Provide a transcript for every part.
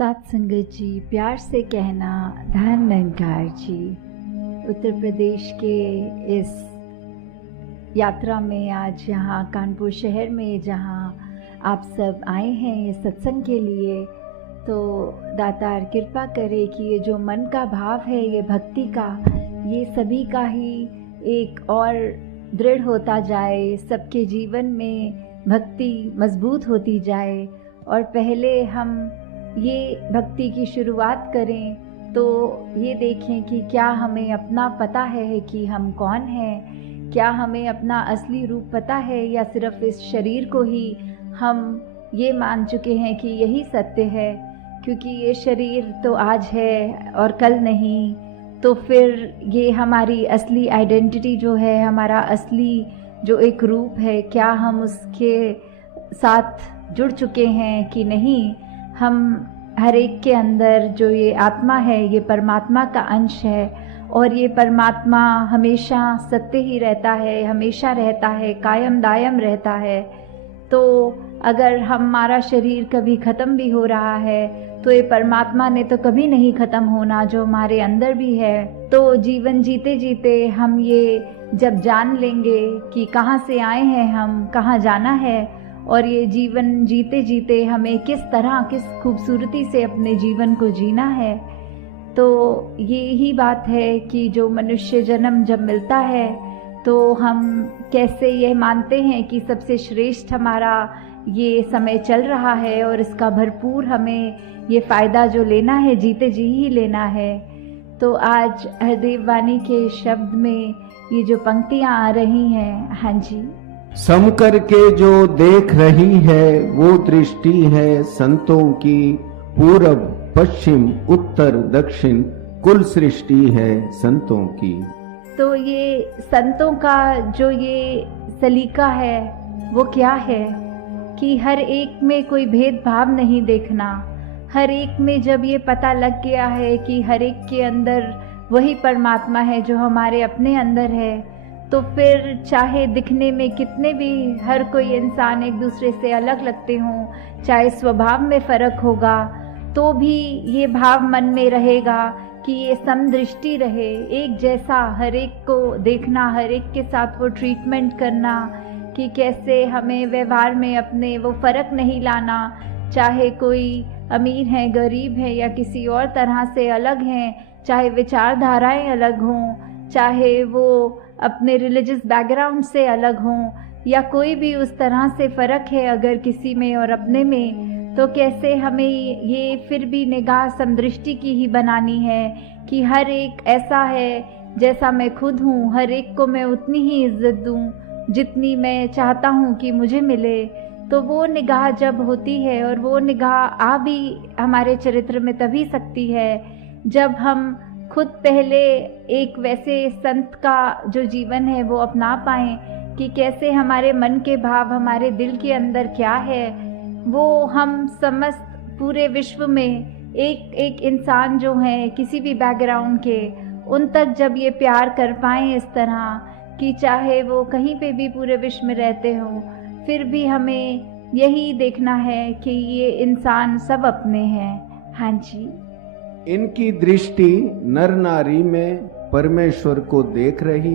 साथ संगत जी, प्यार से कहना धन निरंकार जी। उत्तर प्रदेश के इस यात्रा में आज यहाँ कानपुर शहर में जहाँ आप सब आए हैं ये सत्संग के लिए, तो दातार कृपा करे कि ये जो मन का भाव है ये भक्ति का, ये सभी का ही एक और दृढ़ होता जाए, सबके जीवन में भक्ति मजबूत होती जाए। और पहले हम ये भक्ति की शुरुआत करें तो ये देखें कि क्या हमें अपना पता है कि हम कौन हैं, क्या हमें अपना असली रूप पता है, या सिर्फ इस शरीर को ही हम ये मान चुके हैं कि यही सत्य है। क्योंकि ये शरीर तो आज है और कल नहीं, तो फिर ये हमारी असली आइडेंटिटी जो है, हमारा असली जो एक रूप है, क्या हम उसके साथ जुड़ चुके हैं कि नहीं। हम हर एक के अंदर जो ये आत्मा है ये परमात्मा का अंश है, और ये परमात्मा हमेशा सत्य ही रहता है, हमेशा रहता है, कायम दायम रहता है। तो अगर हमारा शरीर कभी ख़त्म भी हो रहा है तो ये परमात्मा ने तो कभी नहीं ख़त्म होना, जो हमारे अंदर भी है। तो जीवन जीते जीते हम ये जब जान लेंगे कि कहाँ से आए हैं हम, कहाँ जाना है, और ये जीवन जीते जीते हमें किस तरह, किस खूबसूरती से अपने जीवन को जीना है, तो ये ही बात है कि जो मनुष्य जन्म जब मिलता है तो हम कैसे ये मानते हैं कि सबसे श्रेष्ठ हमारा ये समय चल रहा है और इसका भरपूर हमें ये फ़ायदा जो लेना है जीते जी ही लेना है। तो आज हरदेव वाणी के शब्द में ये जो पंक्तियाँ आ रही हैं, हाँ जी। सम करके जो देख रही है वो दृष्टि है संतों की, पूरब पश्चिम उत्तर दक्षिण कुल सृष्टि है संतों की। तो ये संतों का जो ये सलीका है वो क्या है कि हर एक में कोई भेदभाव नहीं देखना। हर एक में जब ये पता लग गया है कि हर एक के अंदर वही परमात्मा है जो हमारे अपने अंदर है, तो फिर चाहे दिखने में कितने भी हर कोई इंसान एक दूसरे से अलग लगते हों, चाहे स्वभाव में फ़र्क होगा, तो भी ये भाव मन में रहेगा कि ये समदृष्टि रहे, एक जैसा हर एक को देखना, हर एक के साथ वो ट्रीटमेंट करना कि कैसे हमें व्यवहार में अपने वो फ़र्क नहीं लाना। चाहे कोई अमीर है, गरीब है, या किसी और तरह से अलग हैं, चाहे विचारधाराएं अलग हों, चाहे वो अपने रिलीजियस बैकग्राउंड से अलग हों, या कोई भी उस तरह से फ़र्क है अगर किसी में और अपने में, तो कैसे हमें ये फिर भी निगाह समदृष्टि की ही बनानी है कि हर एक ऐसा है जैसा मैं खुद हूँ, हर एक को मैं उतनी ही इज्जत दूँ जितनी मैं चाहता हूँ कि मुझे मिले। तो वो निगाह जब होती है, और वो निगाह आ भी हमारे चरित्र में तभी सकती है जब हम खुद पहले एक वैसे संत का जो जीवन है वो अपना पाएं कि कैसे हमारे मन के भाव, हमारे दिल के अंदर क्या है, वो हम समस्त पूरे विश्व में एक एक इंसान जो है किसी भी बैकग्राउंड के, उन तक जब ये प्यार कर पाएं इस तरह कि चाहे वो कहीं पे भी पूरे विश्व में रहते हों, फिर भी हमें यही देखना है कि ये इंसान सब अपने हैं। हाँ जी। इनकी दृष्टि नर नारी में परमेश्वर को देख रही,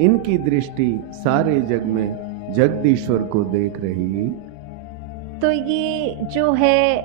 इनकी दृष्टि सारे जग में जगदीश्वर को देख रही। तो ये जो है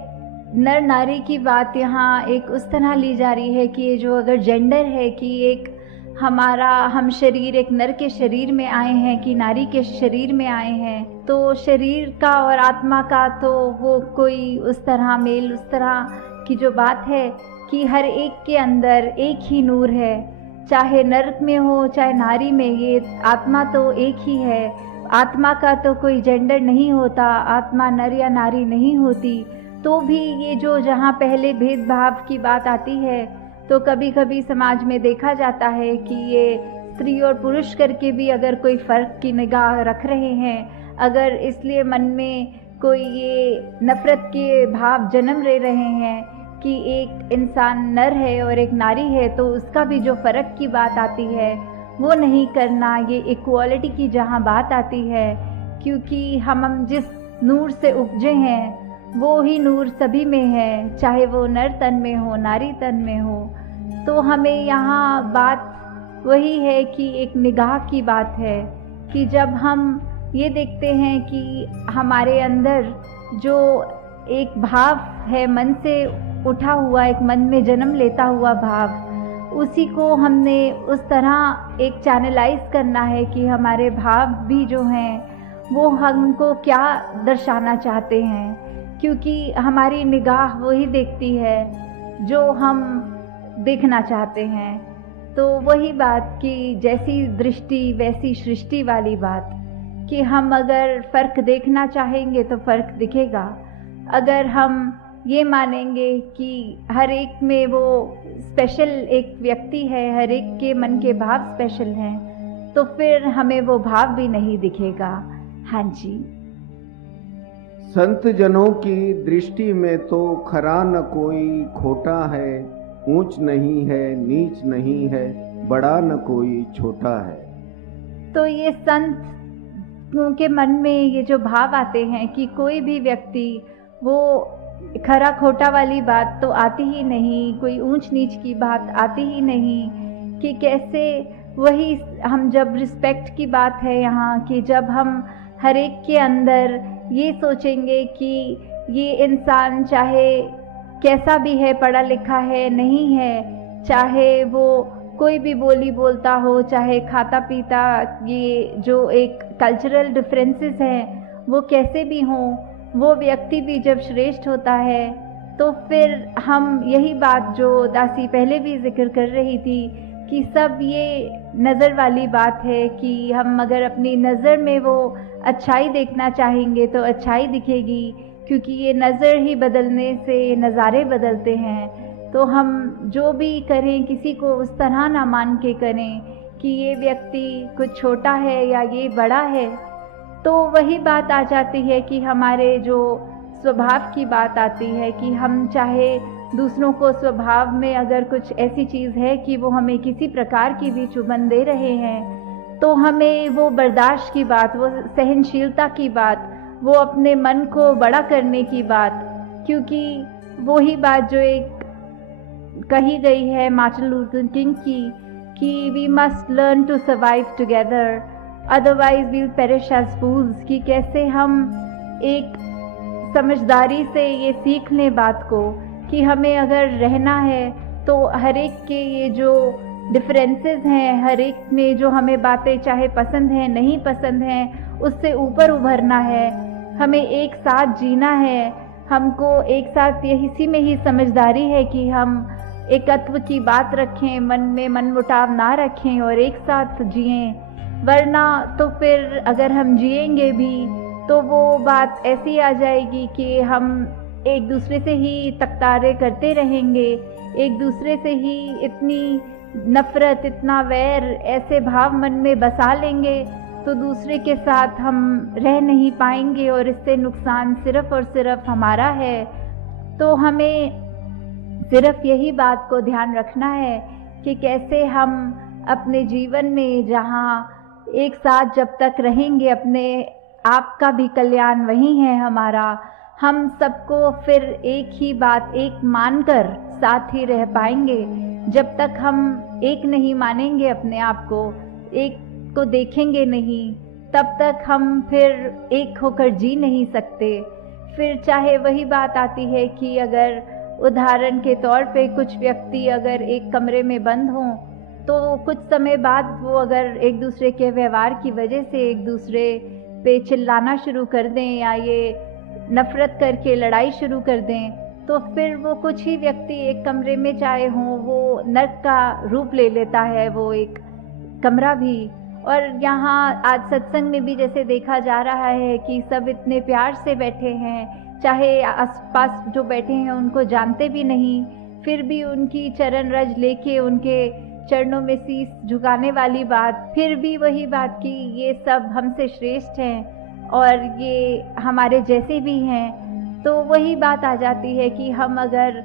नर नारी की बात यहाँ एक उस तरह ली जा रही है कि ये जो अगर जेंडर है कि एक हम शरीर एक नर के शरीर में आए हैं कि नारी के शरीर में आए हैं, तो शरीर का और आत्मा का तो वो कोई उस तरह मेल, उस तरह की जो बात है कि हर एक के अंदर एक ही नूर है, चाहे नर में हो चाहे नारी में, ये आत्मा तो एक ही है। आत्मा का तो कोई जेंडर नहीं होता, आत्मा नर या नारी नहीं होती। तो भी ये जो जहाँ पहले भेदभाव की बात आती है, तो कभी कभी समाज में देखा जाता है कि ये स्त्री और पुरुष करके भी अगर कोई फ़र्क की निगाह रख रहे हैं, अगर इसलिए मन में कोई ये नफ़रत के भाव जन्म ले रहे हैं कि एक इंसान नर है और एक नारी है, तो उसका भी जो फ़र्क की बात आती है वो नहीं करना। ये इक्वालिटी की जहाँ बात आती है, क्योंकि हम जिस नूर से उपजे हैं वो ही नूर सभी में है, चाहे वो नर तन में हो नारी तन में हो। तो हमें यहाँ बात वही है कि एक निगाह की बात है कि जब हम ये देखते हैं कि हमारे अंदर जो एक भाव है, मन से उठा हुआ, एक मन में जन्म लेता हुआ भाव, उसी को हमने उस तरह एक चैनलाइज करना है कि हमारे भाव भी जो हैं वो हमको क्या दर्शाना चाहते हैं, क्योंकि हमारी निगाह वही देखती है जो हम देखना चाहते हैं। तो वही बात कि जैसी दृष्टि वैसी सृष्टि वाली बात, कि हम अगर फ़र्क देखना चाहेंगे तो फ़र्क दिखेगा। अगर हम ये मानेंगे कि हर एक में वो स्पेशल एक व्यक्ति है, हर एक के मन के भाव स्पेशल हैं, तो फिर हमें वो भाव भी नहीं दिखेगा। हाँ जी। संत जनों की दृष्टि में तो खरा न कोई खोटा है, ऊंच नहीं है नीच नहीं है, बड़ा न कोई छोटा है। तो ये संत के मन में ये जो भाव आते हैं कि कोई भी व्यक्ति, वो खरा खोटा वाली बात तो आती ही नहीं, कोई ऊंच नीच की बात आती ही नहीं, कि कैसे वही हम जब रिस्पेक्ट की बात है यहाँ, कि जब हम हर एक के अंदर ये सोचेंगे कि ये इंसान चाहे कैसा भी है, पढ़ा लिखा है नहीं है, चाहे वो कोई भी बोली बोलता हो, चाहे खाता पीता, ये जो एक कल्चरल डिफरेंसेस हैं वो कैसे भी हों, वो व्यक्ति भी जब श्रेष्ठ होता है, तो फिर हम यही बात जो दासी पहले भी जिक्र कर रही थी कि सब ये नज़र वाली बात है कि हम अगर अपनी नज़र में वो अच्छाई देखना चाहेंगे तो अच्छाई दिखेगी, क्योंकि ये नज़र ही बदलने से नज़ारे बदलते हैं। तो हम जो भी करें किसी को उस तरह ना मान के करें कि ये व्यक्ति कुछ छोटा है या ये बड़ा है। तो वही बात आ जाती है कि हमारे जो स्वभाव की बात आती है कि हम चाहे दूसरों को स्वभाव में अगर कुछ ऐसी चीज़ है कि वो हमें किसी प्रकार की भी चुभन दे रहे हैं, तो हमें वो बर्दाश्त की बात, वो सहनशीलता की बात, वो अपने मन को बड़ा करने की बात, क्योंकि वही बात जो एक कही गई है मार्टिन लूथर किंग की कि we must learn to survive together otherwise we'll perish as fools, कि कैसे हम एक समझदारी से ये सीख लें बात को कि हमें अगर रहना है तो हर एक के ये जो डिफरेंसेस हैं, हर एक में जो हमें बातें चाहे पसंद हैं नहीं पसंद हैं, उससे ऊपर उभरना है, हमें एक साथ जीना है, हमको एक साथ इसी में ही समझदारी है कि हम एकत्व की बात रखें, मन में मनमुटाव ना रखें और एक साथ जिएं। वरना तो फिर अगर हम जिएंगे भी तो वो बात ऐसी आ जाएगी कि हम एक दूसरे से ही तकरारें करते रहेंगे, एक दूसरे से ही इतनी नफ़रत, इतना वैर, ऐसे भाव मन में बसा लेंगे तो दूसरे के साथ हम रह नहीं पाएंगे और इससे नुकसान सिर्फ़ और सिर्फ हमारा है। तो हमें सिर्फ यही बात को ध्यान रखना है कि कैसे हम अपने जीवन में जहाँ एक साथ जब तक रहेंगे, अपने आप का भी कल्याण वही है हमारा, हम सबको फिर एक ही बात एक मानकर साथ ही रह पाएंगे। जब तक हम एक नहीं मानेंगे, अपने आप को एक को देखेंगे नहीं, तब तक हम फिर एक होकर जी नहीं सकते। फिर चाहे वही बात आती है कि अगर उदाहरण के तौर पे कुछ व्यक्ति अगर एक कमरे में बंद हों तो कुछ समय बाद वो अगर एक दूसरे के व्यवहार की वजह से एक दूसरे पे चिल्लाना शुरू कर दें या ये नफ़रत करके लड़ाई शुरू कर दें, तो फिर वो कुछ ही व्यक्ति एक कमरे में चाहे हों, वो नर्क का रूप ले लेता है वो एक कमरा भी। और यहाँ आज सत्संग में भी जैसे देखा जा रहा है कि सब इतने प्यार से बैठे हैं, चाहे आसपास जो बैठे हैं उनको जानते भी नहीं, फिर भी उनकी चरण रज लेके उनके चरणों में शीश झुकाने वाली बात, फिर भी वही बात कि ये सब हमसे श्रेष्ठ हैं और ये हमारे जैसे भी हैं। तो वही बात आ जाती है कि हम अगर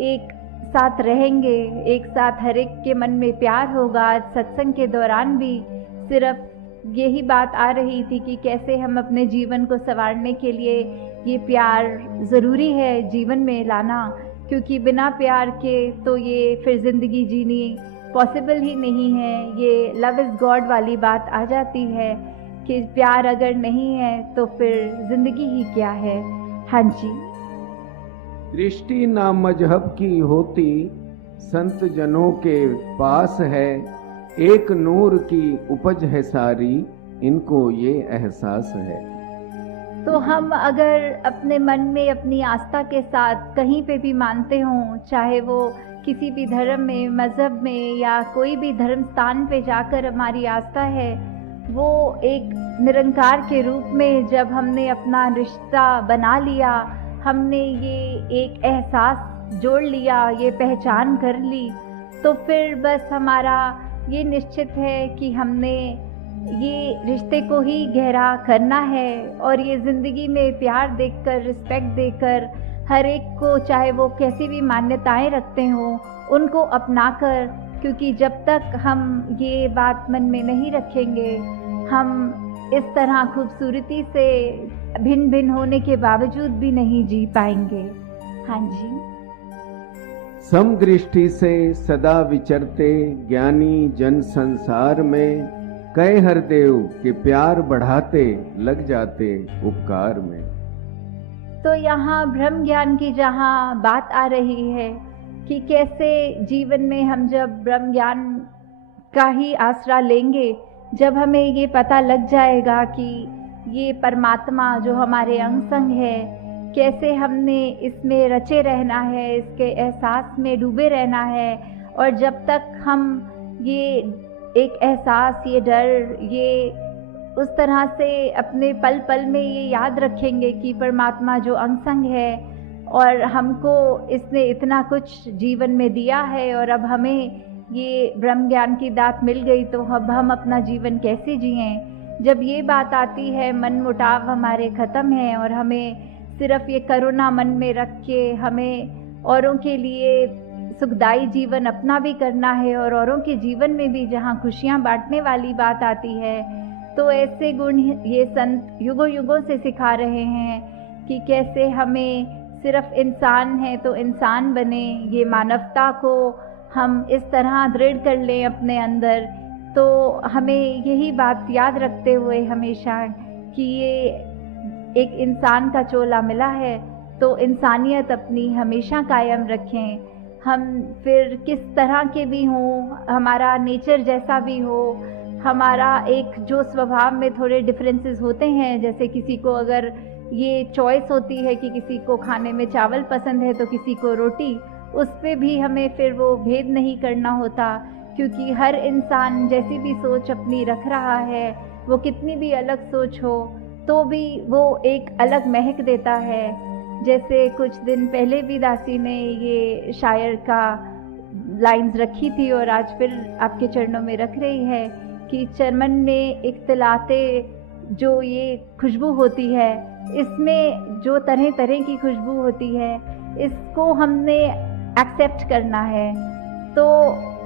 एक साथ रहेंगे, एक साथ हर एक के मन में प्यार होगा। सत्संग के दौरान भी सिर्फ यही बात आ रही थी कि कैसे हम अपने जीवन को संवारने के लिए ये प्यार ज़रूरी है जीवन में लाना, क्योंकि बिना प्यार के तो ये फिर ज़िंदगी जीनी पॉसिबल ही नहीं है। ये लव इज़ गॉड वाली बात आ जाती है कि प्यार अगर नहीं है तो फिर ज़िंदगी ही क्या है। हाँ जी। दृष्टि ना मजहब की होती, संत जनों के पास है, एक नूर की उपज है सारी, इनको ये एहसास है। तो हम अगर अपने मन में अपनी आस्था के साथ कहीं पे भी मानते हों, चाहे वो किसी भी धर्म में, मज़हब में या कोई भी धर्म स्थान पे जाकर हमारी आस्था है, वो एक निरंकार के रूप में जब हमने अपना रिश्ता बना लिया, हमने ये एक एहसास जोड़ लिया, ये पहचान कर ली, तो फिर बस हमारा ये निश्चित है कि हमने ये रिश्ते को ही गहरा करना है। और ये ज़िंदगी में प्यार देकर, रिस्पेक्ट देकर, हर एक को चाहे वो कैसी भी मान्यताएं रखते हों उनको अपनाकर, क्योंकि जब तक हम ये बात मन में नहीं रखेंगे, हम इस तरह खूबसूरती से भिन्न भिन्न होने के बावजूद भी नहीं जी पाएंगे। हाँ जी। समदृष्टि से सदा विचरते ज्ञानी जन संसार में, कहे हर देव के प्यार बढ़ाते लग जाते उपकार में। तो यहाँ ब्रह्म ज्ञान की जहाँ बात आ रही है कि कैसे जीवन में हम जब ब्रह्म ज्ञान का ही आसरा लेंगे, जब हमें ये पता लग जाएगा कि ये परमात्मा जो हमारे अंग संग है, कैसे हमने इसमें रचे रहना है, इसके एहसास में डूबे रहना है। और जब तक हम ये एक एहसास, ये डर, ये उस तरह से अपने पल पल में ये याद रखेंगे कि परमात्मा जो अंग संग है और हमको इसने इतना कुछ जीवन में दिया है और अब हमें ये ब्रह्म ज्ञान की दात मिल गई, तो अब हम अपना जीवन कैसे जिएं। जब ये बात आती है, मन मुटाव हमारे ख़त्म हैं और हमें सिर्फ ये करुणा मन में रख के हमें औरों के लिए सुखदायी जीवन अपना भी करना है और औरों के जीवन में भी जहाँ खुशियाँ बांटने वाली बात आती है, तो ऐसे गुण ये संत युगों युगों से सिखा रहे हैं कि कैसे हमें सिर्फ इंसान है तो इंसान बने, ये मानवता को हम इस तरह दृढ़ कर लें अपने अंदर। तो हमें यही बात याद रखते हुए हमेशा कि ये एक इंसान का चोला मिला है, तो इंसानियत अपनी हमेशा कायम रखें। हम फिर किस तरह के भी हों, हमारा नेचर जैसा भी हो, हमारा एक जो स्वभाव में थोड़े डिफरेंसेस होते हैं, जैसे किसी को अगर ये चॉइस होती है कि किसी को खाने में चावल पसंद है तो किसी को रोटी, उस पे भी हमें फिर वो भेद नहीं करना होता, क्योंकि हर इंसान जैसी भी सोच अपनी रख रहा है, वो कितनी भी अलग सोच हो तो भी वो एक अलग महक देता है। जैसे कुछ दिन पहले भी दासी ने ये शायर का लाइंस रखी थी और आज फिर आपके चरणों में रख रही है कि चमन में इख्तिलाते जो ये खुशबू होती है, इसमें जो तरह तरह की खुशबू होती है, इसको हमने एक्सेप्ट करना है, तो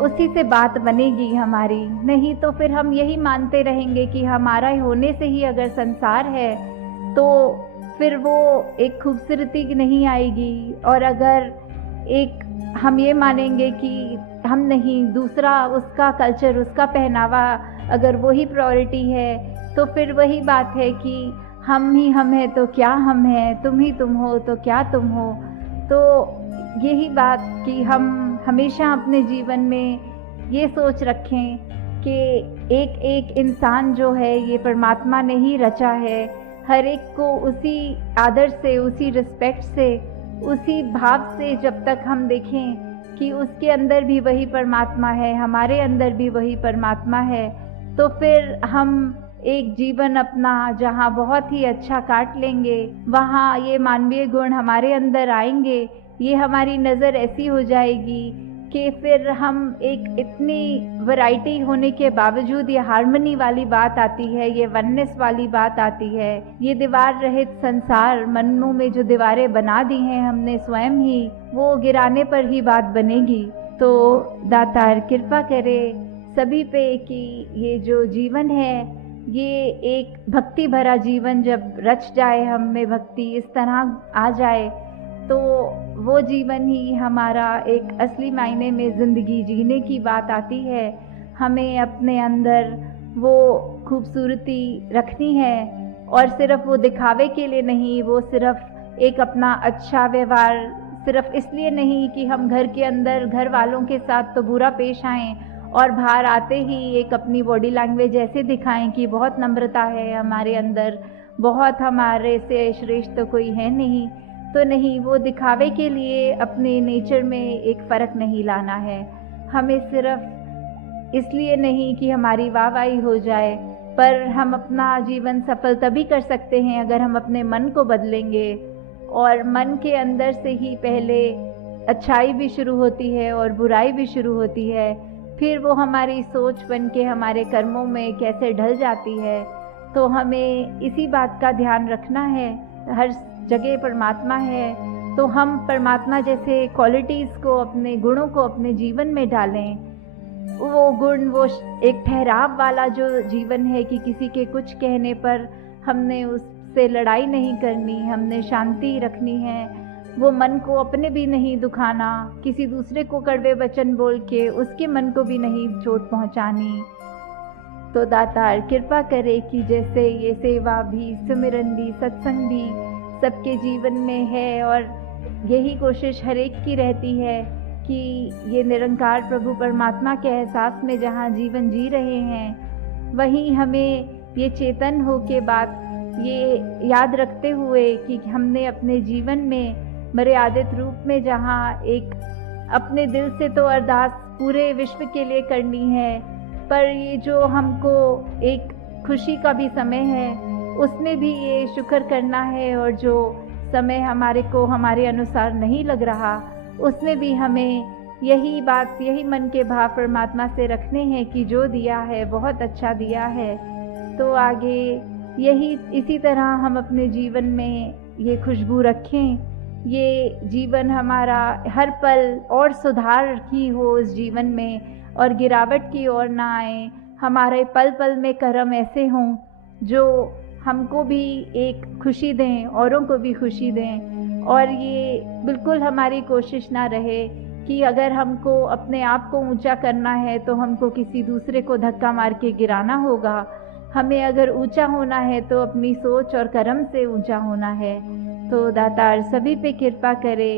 उसी से बात बनेगी हमारी। नहीं तो फिर हम यही मानते रहेंगे कि हमारा होने से ही अगर संसार है तो फिर वो एक खूबसूरती नहीं आएगी। और अगर एक हम ये मानेंगे कि हम नहीं, दूसरा उसका कल्चर, उसका पहनावा अगर वही प्रायोरिटी है, तो फिर वही बात है कि हम ही हम हैं तो क्या हम हैं, तुम ही तुम हो तो क्या तुम हो। तो यही बात कि हम हमेशा अपने जीवन में ये सोच रखें कि एक एक इंसान जो है ये परमात्मा ने ही रचा है, हर एक को उसी आदर से, उसी रिस्पेक्ट से, उसी भाव से जब तक हम देखें कि उसके अंदर भी वही परमात्मा है, हमारे अंदर भी वही परमात्मा है, तो फिर हम एक जीवन अपना जहाँ बहुत ही अच्छा काट लेंगे, वहाँ ये मानवीय गुण हमारे अंदर आएंगे। ये हमारी नज़र ऐसी हो जाएगी कि फिर हम एक इतनी वैरायटी होने के बावजूद ये हार्मनी वाली बात आती है, ये वननेस वाली बात आती है। ये दीवार रहित संसार, मनों में जो दीवारें बना दी हैं हमने स्वयं ही, वो गिराने पर ही बात बनेगी। तो दातार कृपा करे सभी पे कि ये जो जीवन है ये एक भक्ति भरा जीवन जब रच जाए, हम में भक्ति इस तरह आ जाए, तो वो जीवन ही हमारा एक असली मायने में ज़िंदगी जीने की बात आती है। हमें अपने अंदर वो खूबसूरती रखनी है, और सिर्फ वो दिखावे के लिए नहीं, वो सिर्फ एक अपना अच्छा व्यवहार सिर्फ इसलिए नहीं कि हम घर के अंदर घर वालों के साथ तो बुरा पेश आएँ और बाहर आते ही एक अपनी बॉडी लैंग्वेज ऐसे दिखाएं कि बहुत नम्रता है हमारे अंदर, बहुत हमारे से श्रेष्ठ तो कोई है नहीं, तो नहीं, वो दिखावे के लिए अपने नेचर में एक फ़र्क नहीं लाना है। हमें सिर्फ इसलिए नहीं कि हमारी वाहवाही हो जाए, पर हम अपना जीवन सफल तभी कर सकते हैं अगर हम अपने मन को बदलेंगे, और मन के अंदर से ही पहले अच्छाई भी शुरू होती है और बुराई भी शुरू होती है, फिर वो हमारी सोच बन के हमारे कर्मों में कैसे ढल जाती है। तो हमें इसी बात का ध्यान रखना है। हर जगह परमात्मा है, तो हम परमात्मा जैसे क्वालिटीज़ को, अपने गुणों को अपने जीवन में डालें। वो गुण, वो एक ठहराव वाला जो जीवन है कि किसी के कुछ कहने पर हमने उससे लड़ाई नहीं करनी, हमने शांति रखनी है, वो मन को अपने भी नहीं दुखाना, किसी दूसरे को कड़वे वचन बोल के उसके मन को भी नहीं चोट पहुंचानी। तो दातार कृपा करे कि जैसे ये सेवा भी, सुमिरन भी, सत्संग भी सबके जीवन में है, और यही कोशिश हर एक की रहती है कि ये निरंकार प्रभु परमात्मा के एहसास में जहाँ जीवन जी रहे हैं, वहीं हमें ये चेतन हो के बात ये याद रखते हुए कि हमने अपने जीवन में मर्यादित रूप में जहाँ एक अपने दिल से तो अरदास पूरे विश्व के लिए करनी है, पर ये जो हमको एक खुशी का भी समय है उसमें भी ये शुक्र करना है, और जो समय हमारे को हमारे अनुसार नहीं लग रहा उसमें भी हमें यही बात, यही मन के भाव परमात्मा से रखने हैं कि जो दिया है बहुत अच्छा दिया है। तो आगे यही इसी तरह हम अपने जीवन में ये खुशबू रखें, ये जीवन हमारा हर पल और सुधार की हो इस जीवन में, और गिरावट की ओर ना आए। हमारे पल पल में कर्म ऐसे हों जो हमको भी एक खुशी दें, औरों को भी खुशी दें, और ये बिल्कुल हमारी कोशिश ना रहे कि अगर हमको अपने आप को ऊंचा करना है तो हमको किसी दूसरे को धक्का मार के गिराना होगा। हमें अगर ऊंचा होना है तो अपनी सोच और कर्म से ऊंचा होना है। तो दातार सभी पे कृपा करे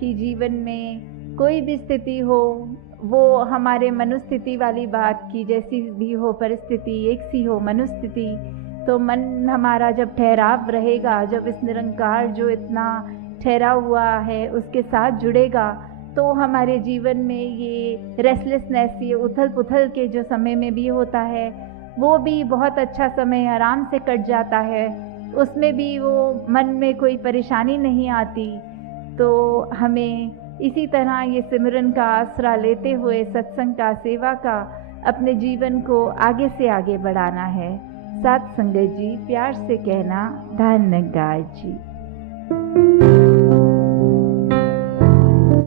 कि जीवन में कोई भी स्थिति हो, वो हमारे मनुस्थिति वाली बात की जैसी भी हो परिस्थिति, एक सी हो मनुस्थिति, तो मन हमारा जब ठहराव रहेगा, जब इस निरंकार जो इतना ठहरा हुआ है उसके साथ जुड़ेगा, तो हमारे जीवन में ये रेस्टलेसनेस, ये उथल पुथल के जो समय में भी होता है, वो भी बहुत अच्छा समय आराम से कट जाता है। उसमें भी वो मन में कोई परेशानी नहीं आती। तो हमें इसी तरह ये सिमरन का आसरा लेते हुए सत्संग का, सेवा का अपने जीवन को आगे से आगे बढ़ाना है। साथ संगत जी, प्यार से कहना, धन्यवाद जी।